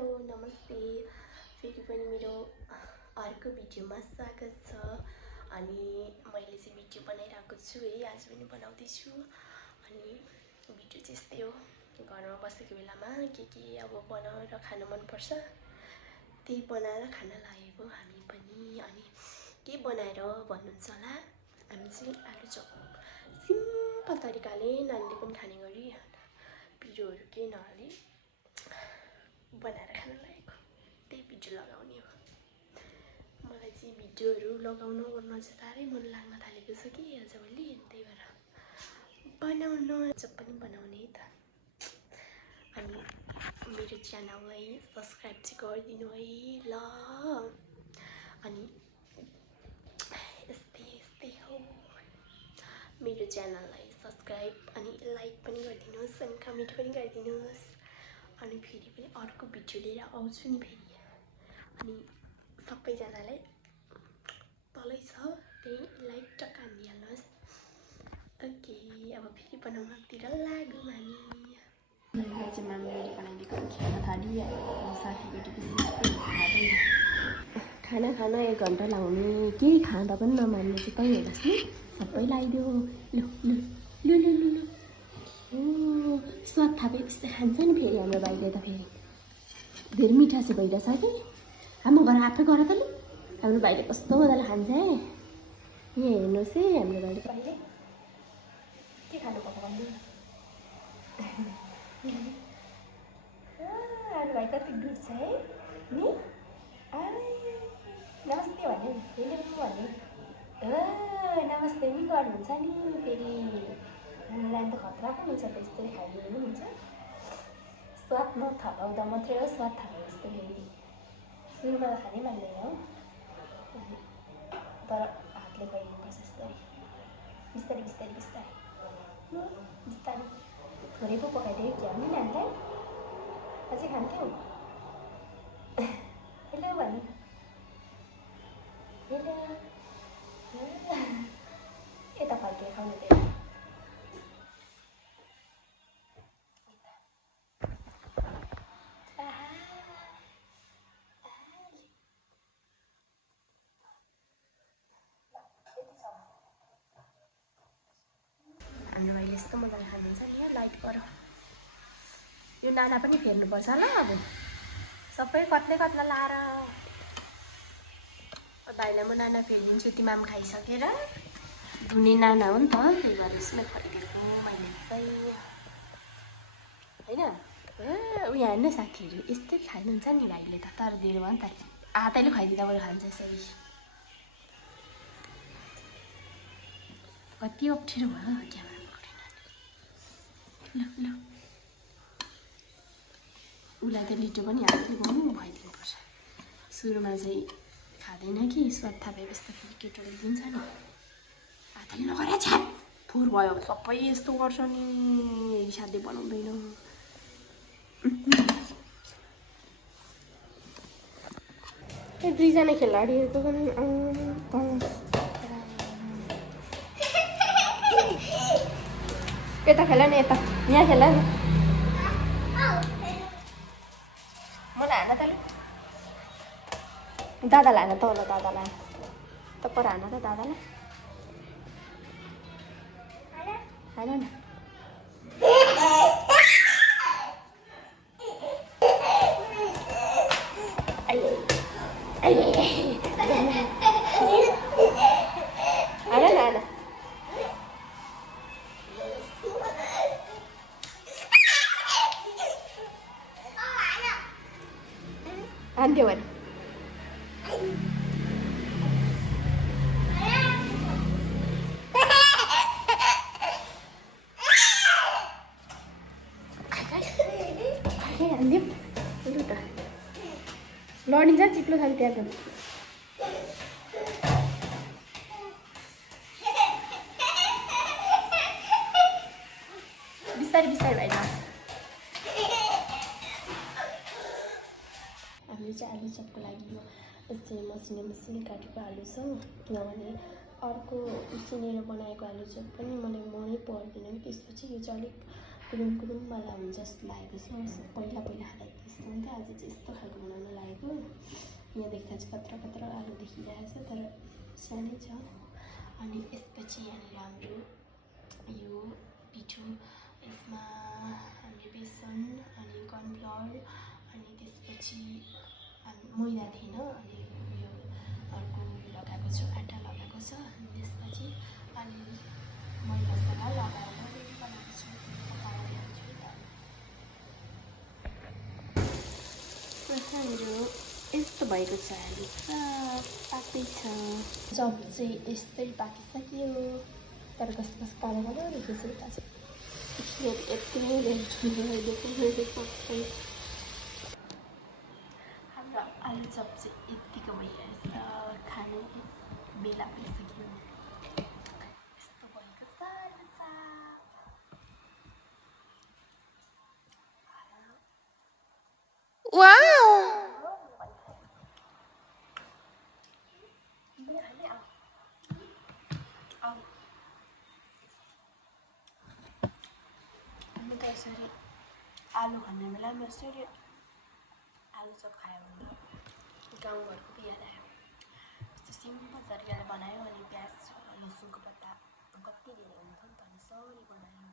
Hello नमस्ते फेरि पनि मेरो अर्को भिडियोमा स्वागत छ। अनि मैले चाहिँ भिडियो बनाइरहेको छु है, आज पनि बनाउँदैछु। अनि भिडियो चाहिँ यस्तै हो, घरमा बसेको बेलामा के अब बनाएर खान मनपर्छ त्यही बनाएर खान लागेको हामी पनि। अनि के बनाएर भन्नुहुन्छ होला, हामी चाहिँ आलु चप सिम्पल तरिकाले नानीले पनि खाने गरी पिरोहरू केही नहाली बनाएर खान लागेको, त्यही भिडियो लगाउने हो। मलाई चाहिँ भिडियोहरू लगाउन गर्न चाहिँ साह्रै मन लाग्न थालेको छ कि आजभोलि, त्यही भएर बनाउनु चप पनि बनाउने त। अनि मेरो च्यानललाई सब्सक्राइब चाहिँ गरिदिनु है ल। अनि यस्तै हो, मेरो च्यानललाई सब्सक्राइब अनि लाइक पनि गरिदिनुहोस् अनि कमेन्ट पनि गरिदिनुहोस्। अनि फेरि पनि अर्को भिडियो लिएर आउँछु नि फेरि। अनि सबैजनालाई तलै छ त्यही लाइक टक्क हानिदिहाल्नुहोस्। ओके, अब फेरि बनाउनतिर लागौँ हामी। चाहिँ मामीले बनाइदिएको खाना थाली साथीको खाना खान 1 घन्टा लाउने, केही खाँदा पनि नमान्ने चाहिँ कहीँ हेर्नुहोस् नि, सबै लगाइदियो। लु लु लु लु लु लु ओ स्वाद थापे यस्तै खान्छ नि फेरि हाम्रो भाइले त। फेरि धेरै मिठा चाहिँ भइरहेछ कि हाम्रो घर आफै गर त। लु हाम्रो भाइले कस्तो मजाले खान्छ है, यहाँ हेर्नुहोस् है हाम्रो भाइले के खानु पर्छ भन्नु। हाम्रो भाइ कति गुड छ है नि। नमस्ते भन्यो नि, हेलो भन्यो। नमस्ते पनि गर्नुहुन्छ नि फेरि। हाम्रो नानी त खतरा पो हुन्छ त, यस्तै खाइदिनु पनि हुन्छ। स्वाद नथपाउँदा मात्रै हो स्वाद थाप्नु जस्तो। फेरि सुरुमा त खानै मान्दैन हो, तर हातले खुवाइदिनुपर्छ यस्तरी बिस्तारै बिस्तारै बिस्तारै बिस्तारै। थोरै पो पकाइदियो क्या नि नानीलाई, अझै खान्थ्यौ। हेलो भन्नु, हेलो यता फर्केर खाउनु त्यो। हाम्रो भाइले यस्तो मजाले खानुहुन्छ नि, यहाँ लाइट गर। यो नाना पनि फेर्नुपर्छ ल, अब सबै कत्ले कत्ला लाएर भाइलाई म नाना फेरिदिन्छु। तिमाम खाइसकेर धुने नाना हो नि त, त्यही भएर यसमै फर्किदिएको मैले चाहिँ होइन। उयो हेर्नु साथीहरू यस्तै खानुहुन्छ नि भाइले त, तर धेरै भयो नि त, हातैले खुवाइदिँदा बरु खान्छ यसरी। कति अप्ठ्यारो भयो क्यामेरा पक्रिन। ल ल उसलाई त लिटो पनि हातले खुवाइदिनुपर्छ। सुरुमा चाहिँ खाँदैन कि स्वाद थापे जस्तो, फेरि केटोले दिन्छ नि हातले नगरे छ्याप फोहोर भयो। सबै यस्तो गर्छ नि, साथै बनाउँदैन। यो दुईजना खेलाडीहरूको पनि यता खेला नि, यता यहाँ खेला नि। मलाई हान त, दादालाई हान त होला, दादालाई त पर हान त, दादालाई हान न। हान्थ्यो भने हान्थ्यो लु त, लडिन्छ चिप्लो छ त्यहाँ त। बिस्तारै बिस्तारै भाइ लान्छ। हामीले चाहिँ आलु चपको लागि यो यस्तै मसिनो काटेको आलु छ, किनभने अर्को उसिनेर बनाएको आलु चप पनि मलाई मनै पर्दैन कि। त्यसपछि यो चाहिँ अलिक कुरुम कुरुम वाला हुन्छ जस्तो लागेको छ। पहिला पहिला खाँदा त्यस्तो हुन्थ्यो, आज चाहिँ यस्तो खालको बनाउन लागेको। यहाँ देख्दा चाहिँ कत्रा कत्रा आलु देखिरहेको छ तर सानै छ। अनि यसपछि यहाँनिर हाम्रो यो पिठो, यसमा हामीले बेसन अनि कर्नफ्लावर अनि त्यसपछि मैदा थिएन अनि यो अर्को लगाएको छु, आँटा लगाएको छ। अनि त्यसपछि अनि मर मसला लगाएर रेडी बनाएको छु। पकाएर ल्याउँछु त हाम्रो यस्तो भएको छ। अहिले पाक्दैछ। चप चाहिँ यस्तै पाकिसक्यो तर कस्तो कस्तो कालो कालो देखेको छु। यति नै अहिले सबै हाम्रो आलु चप चाहिँ यत्तिको भइरहेछ। खाने बेला भइसक्यो। यस्तो भएको छ आलु चप। वाउ! म त यसरी आलु खाने बेलामा यसरी आलु चप खायो भने गाउँघरको बिहान आयो। यस्तो सिम्पल तरिकाले बनायो अनि प्याज लसुनको पत्ता कति धेरै हुन्छ नि त, अनि सरी बनायो।